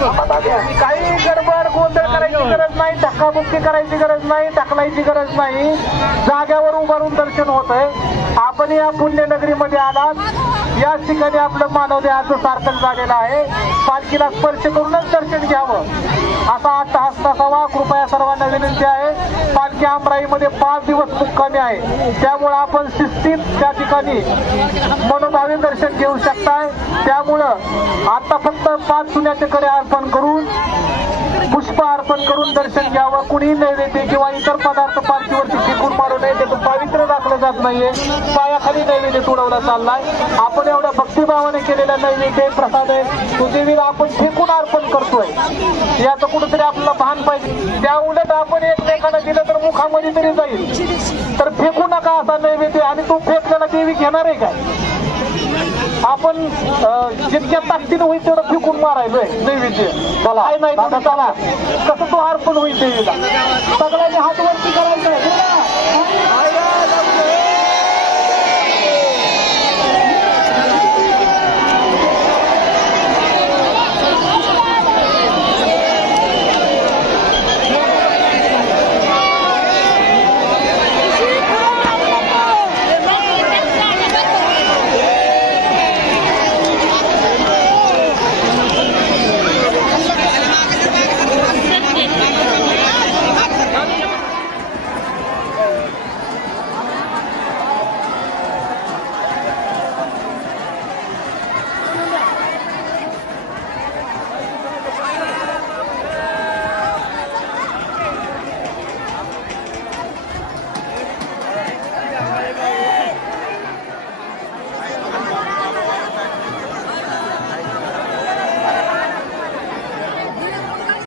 काही गडबड गोंधळ करायची गरज नाही, धक्काबुक्की करायची गरज नाही, ढकलायची गरज नाही. जाग्यावर उभारून दर्शन होतंय. आपण या पुण्यनगरीमध्ये आलात, या ठिकाणी आपलं मानव देहाचं सार्थक झालेलं आहे. पालखीला स्पर्श करूनच दर्शन घ्यावं असा अट्टहास नसावा. कृपया सर्वांना विनंती आहे. पालखी आमराईमध्ये 5 दिवस मुक्कामी आहे, त्यामुळं आपण शिस्तीत त्या ठिकाणी मनोभावे दर्शन घेऊ शकताय. त्यामुळं आता फक्त 5 चुन्याचे कडे अर्पण करून, पुष्प अर्पण करून दर्शन घ्यावं. कुणी नैवेद्य किंवा इतर पदार्थ पालखीवरती फेकून मारू नये, त्याचं पावित्र्य राखलं जात नाहीये. पायाखाली नैवेद्य तुडवला चाललाय. आपण एवढ्या भक्तिभावाने केलेला नैवेद्य प्रसाद आहे, तो देवीला आपण फेकून अर्पण करतोय, याचं कुठंतरी आपल्याला भान पाहिजे. त्या उलट आपण एकमेकांना दिलं तर मुखामध्ये तरी जाईल, तर फेकू नका असा नैवेद्य. आणि तो फेकलेला देवी घेणार आहे काय? आपण जितक्या ताकदीनं होईल तेवढं फेकून मारायलोय नैवेद्य. चला नाही चला, कसं तो अर्पण होईल देवीला. सगळ्यांनी हात वरती करायचं.